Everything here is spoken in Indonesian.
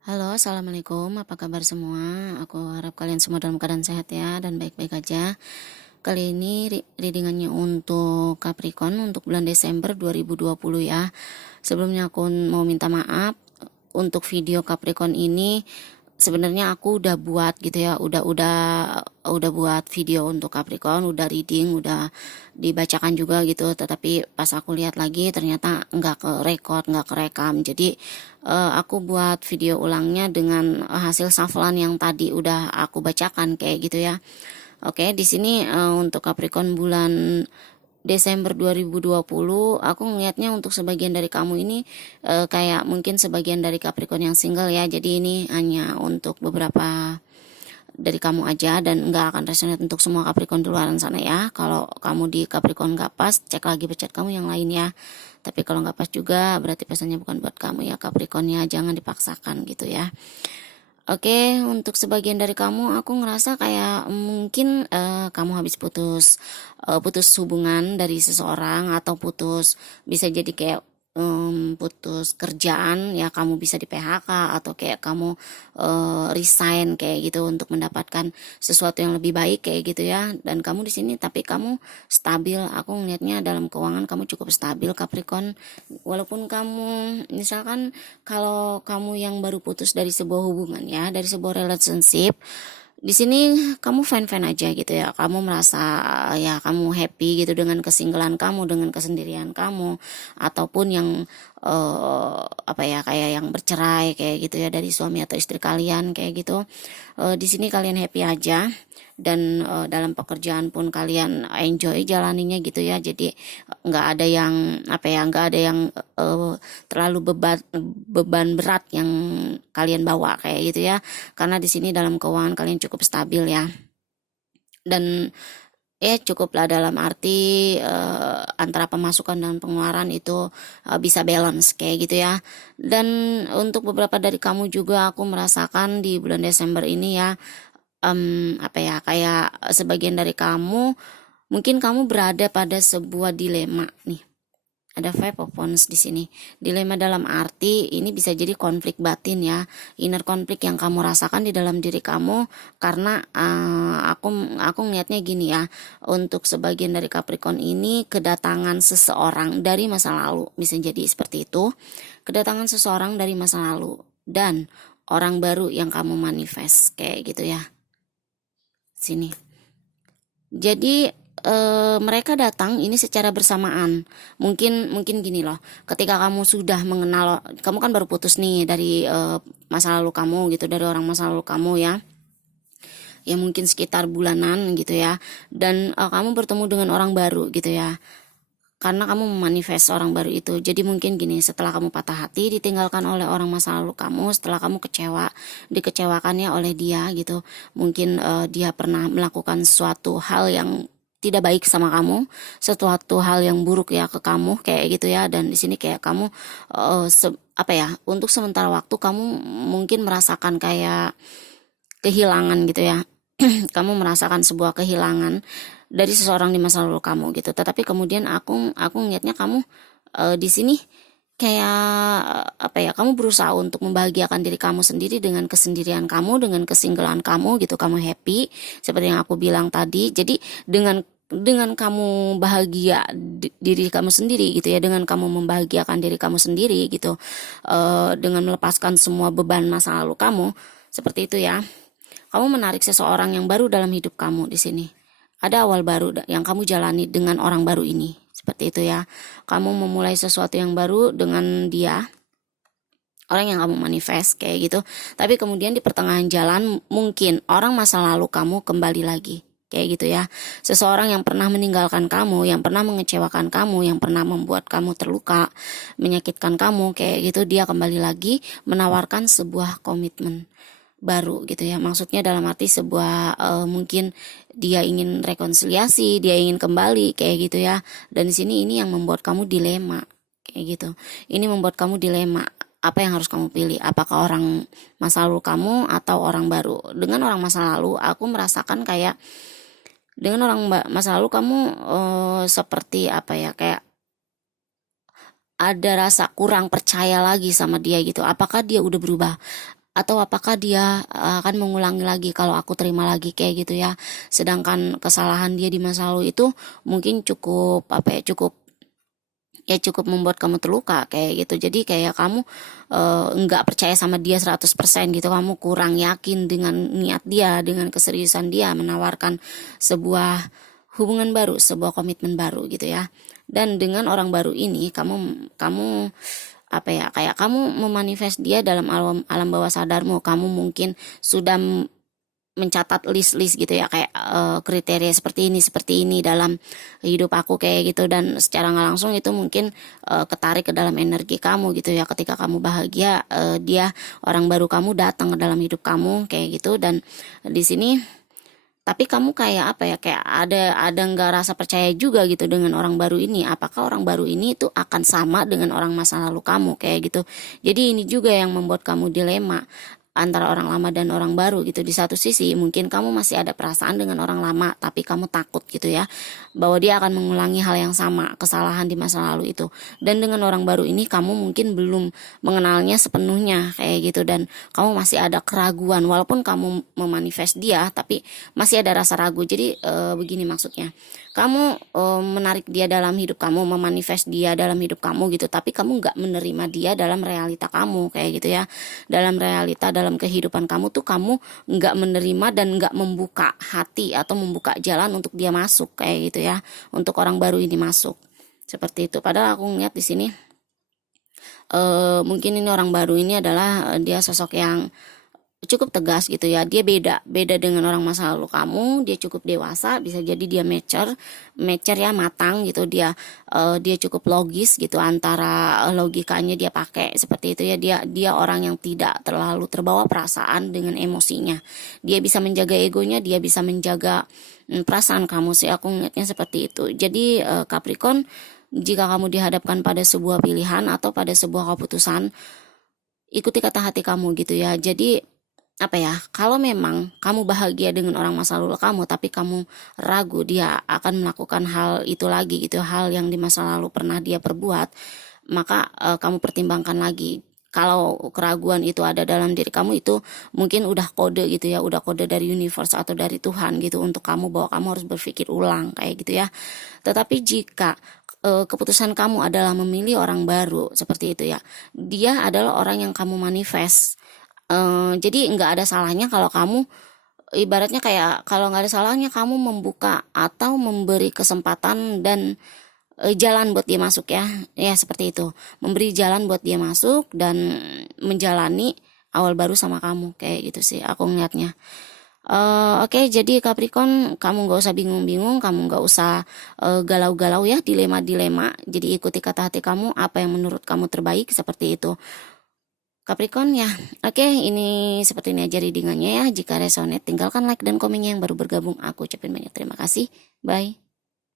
Halo, assalamualaikum. Apa kabar semua? Aku harap kalian semua dalam keadaan sehat ya dan baik-baik aja. Kali ini readingannya untuk Capricorn untuk bulan Desember 2020 ya. Sebelumnya aku mau minta maaf untuk video Capricorn ini. Sebenarnya aku udah buat gitu ya, udah buat video untuk Capricorn, udah reading, udah dibacakan juga gitu. Tetapi pas aku lihat lagi ternyata nggak ke record, nggak kerekam. Jadi aku buat video ulangnya dengan hasil shufflean yang tadi udah aku bacakan kayak gitu ya. Oke, di sini untuk Capricorn bulan Desember 2020, aku ngelihatnya untuk sebagian dari kamu ini kayak mungkin sebagian dari Capricorn yang single ya. Jadi ini hanya untuk beberapa dari kamu aja dan nggak akan resonate untuk semua Capricorn di luar sana ya. Kalau kamu di Capricorn nggak pas, cek lagi pecat kamu yang lain ya. Tapi kalau nggak pas juga berarti pesannya bukan buat kamu ya Capricornnya, jangan dipaksakan gitu ya. Oke, untuk sebagian dari kamu, aku ngerasa kayak mungkin kamu habis putus hubungan dari seseorang atau bisa jadi kayak putus kerjaan ya, kamu bisa di PHK atau kayak kamu resign kayak gitu untuk mendapatkan sesuatu yang lebih baik kayak gitu ya. Dan kamu di sini tapi kamu stabil, aku ngelihatnya dalam keuangan kamu cukup stabil Capricorn. Walaupun kamu misalkan kalau kamu yang baru putus dari sebuah hubungan ya, dari sebuah relationship, di sini kamu fine-fine aja gitu ya. Kamu merasa ya kamu happy gitu dengan kesinggelan kamu, dengan kesendirian kamu, ataupun yang apa ya kayak yang bercerai kayak gitu ya dari suami atau istri kalian kayak gitu. Di sini kalian happy aja dan dalam pekerjaan pun kalian enjoy jalaninya gitu ya. Jadi nggak ada yang apa ya, nggak ada yang terlalu beban berat yang kalian bawa kayak gitu ya, karena di sini dalam keuangan kalian cukup stabil ya. Dan cukuplah dalam arti antara pemasukan dan pengeluaran itu bisa balance kayak gitu ya. Dan untuk beberapa dari kamu juga aku merasakan di bulan Desember ini ya, apa ya kayak sebagian dari kamu mungkin kamu berada pada sebuah dilema nih. Ada Five of Wands di sini. Dilema dalam arti ini bisa jadi konflik batin ya, inner konflik yang kamu rasakan di dalam diri kamu karena aku ngelihatnya gini ya, untuk sebagian dari Capricorn ini kedatangan seseorang dari masa lalu bisa jadi seperti itu, kedatangan seseorang dari masa lalu dan orang baru yang kamu manifest kayak gitu ya. Sini. Jadi mereka datang ini secara bersamaan. Mungkin gini loh. Ketika kamu sudah mengenal, kamu kan baru putus nih dari masa lalu kamu gitu, dari orang masa lalu kamu ya. Ya mungkin sekitar bulanan gitu ya. Dan kamu bertemu dengan orang baru gitu ya. Karena kamu memanifest orang baru itu. Jadi mungkin gini, setelah kamu patah hati, ditinggalkan oleh orang masa lalu kamu, setelah kamu kecewa, dikecewakannya oleh dia gitu. Mungkin dia pernah melakukan suatu hal yang tidak baik sama kamu, suatu hal yang buruk ya ke kamu kayak gitu ya. Dan di sini kayak kamu apa ya, untuk sementara waktu kamu mungkin merasakan kayak kehilangan gitu ya. Kamu merasakan sebuah kehilangan dari seseorang di masa lalu kamu gitu. Tetapi kemudian aku ngeliatnya kamu di sini kayak apa ya, kamu berusaha untuk membahagiakan diri kamu sendiri dengan kesendirian kamu, dengan kesinggelan kamu gitu. Kamu happy seperti yang aku bilang tadi. Jadi dengan kamu bahagia diri kamu sendiri gitu ya, dengan kamu membahagiakan diri kamu sendiri gitu, dengan melepaskan semua beban masa lalu kamu seperti itu ya. Kamu menarik seseorang yang baru dalam hidup kamu di sini. Ada awal baru yang kamu jalani dengan orang baru ini. Seperti itu ya. Kamu memulai sesuatu yang baru dengan dia, orang yang kamu manifest kayak gitu. Tapi kemudian di pertengahan jalan mungkin orang masa lalu kamu kembali lagi. Kayak gitu ya. Seseorang yang pernah meninggalkan kamu, yang pernah mengecewakan kamu, yang pernah membuat kamu terluka, menyakitkan kamu kayak gitu, dia kembali lagi menawarkan sebuah komitmen baru gitu ya. Maksudnya dalam arti sebuah mungkin dia ingin rekonsiliasi, dia ingin kembali kayak gitu ya. Dan di sini ini yang membuat kamu dilema kayak gitu. Ini membuat kamu dilema. Apa yang harus kamu pilih? Apakah orang masa lalu kamu atau orang baru? Dengan orang masa lalu, aku merasakan kayak dengan orang masa lalu kamu seperti apa ya, kayak ada rasa kurang percaya lagi sama dia gitu. Apakah dia udah berubah? atau apakah dia akan mengulangi lagi kalau aku terima lagi kayak gitu ya. Sedangkan kesalahan dia di masa lalu itu mungkin cukup apa ya, cukup membuat kamu terluka kayak gitu. Jadi kayak kamu nggak percaya sama dia 100% gitu, kamu kurang yakin dengan niat dia, dengan keseriusan dia menawarkan sebuah hubungan baru, sebuah komitmen baru gitu ya. Dan dengan orang baru ini kamu apa ya, kayak kamu memanifest dia dalam alam bawah sadarmu. Kamu mungkin sudah mencatat list-list gitu ya, kayak kriteria seperti ini dalam hidup aku kayak gitu, dan secara nggak langsung itu mungkin ketarik ke dalam energi kamu gitu ya. Ketika kamu bahagia, dia orang baru kamu datang ke dalam hidup kamu kayak gitu. Dan di sini tapi kamu kayak apa ya, kayak ada nggak rasa percaya juga gitu dengan orang baru ini. Apakah orang baru ini itu akan sama dengan orang masa lalu kamu kayak gitu. Jadi ini juga yang membuat kamu dilema antara orang lama dan orang baru gitu. Di satu sisi mungkin kamu masih ada perasaan dengan orang lama, tapi kamu takut gitu ya, bahwa dia akan mengulangi hal yang sama, kesalahan di masa lalu itu. Dan dengan orang baru ini kamu mungkin belum mengenalnya sepenuhnya kayak gitu, dan kamu masih ada keraguan. Walaupun kamu memanifest dia, tapi masih ada rasa ragu. Jadi begini maksudnya, kamu menarik dia dalam hidup kamu, memanifest dia dalam hidup kamu gitu, tapi kamu nggak menerima dia dalam realita kamu kayak gitu ya. Dalam realita, dalam kehidupan kamu tuh kamu nggak menerima dan nggak membuka hati atau membuka jalan untuk dia masuk kayak gitu ya, untuk orang baru ini masuk seperti itu. Padahal aku ngeliat di sini mungkin ini orang baru ini adalah dia sosok yang cukup tegas gitu ya. Dia beda dengan orang masa lalu kamu. Dia cukup dewasa, bisa jadi dia mature ya, matang gitu. Dia cukup logis gitu, antara logikanya dia pakai seperti itu ya. Dia orang yang tidak terlalu terbawa perasaan dengan emosinya. Dia bisa menjaga egonya, dia bisa menjaga perasaan kamu sih, aku ngeliatnya seperti itu. Jadi Capricorn, jika kamu dihadapkan pada sebuah pilihan atau pada sebuah keputusan, ikuti kata hati kamu gitu ya. Jadi apa ya, kalau memang kamu bahagia dengan orang masa lalu kamu, tapi kamu ragu dia akan melakukan hal itu lagi gitu, hal yang di masa lalu pernah dia perbuat, maka kamu pertimbangkan lagi. Kalau keraguan itu ada dalam diri kamu, itu mungkin udah kode gitu ya, udah kode dari universe atau dari Tuhan gitu untuk kamu, bahwa kamu harus berpikir ulang kayak gitu ya. Tetapi jika keputusan kamu adalah memilih orang baru seperti itu ya, dia adalah orang yang kamu manifest. Jadi nggak ada salahnya kalau kamu, ibaratnya kayak, kalau nggak ada salahnya kamu membuka atau memberi kesempatan dan jalan buat dia masuk ya seperti itu, memberi jalan buat dia masuk dan menjalani awal baru sama kamu kayak gitu sih aku ngeliatnya. Oke, jadi Capricorn, kamu nggak usah bingung-bingung, kamu nggak usah galau-galau ya, dilema-dilema. Jadi ikuti kata hati kamu, apa yang menurut kamu terbaik seperti itu Capricorn ya. Oke, ini seperti ini aja readingannya ya. Jika resonate, tinggalkan like dan komennya. Yang baru bergabung, aku ucapin banyak terima kasih. Bye.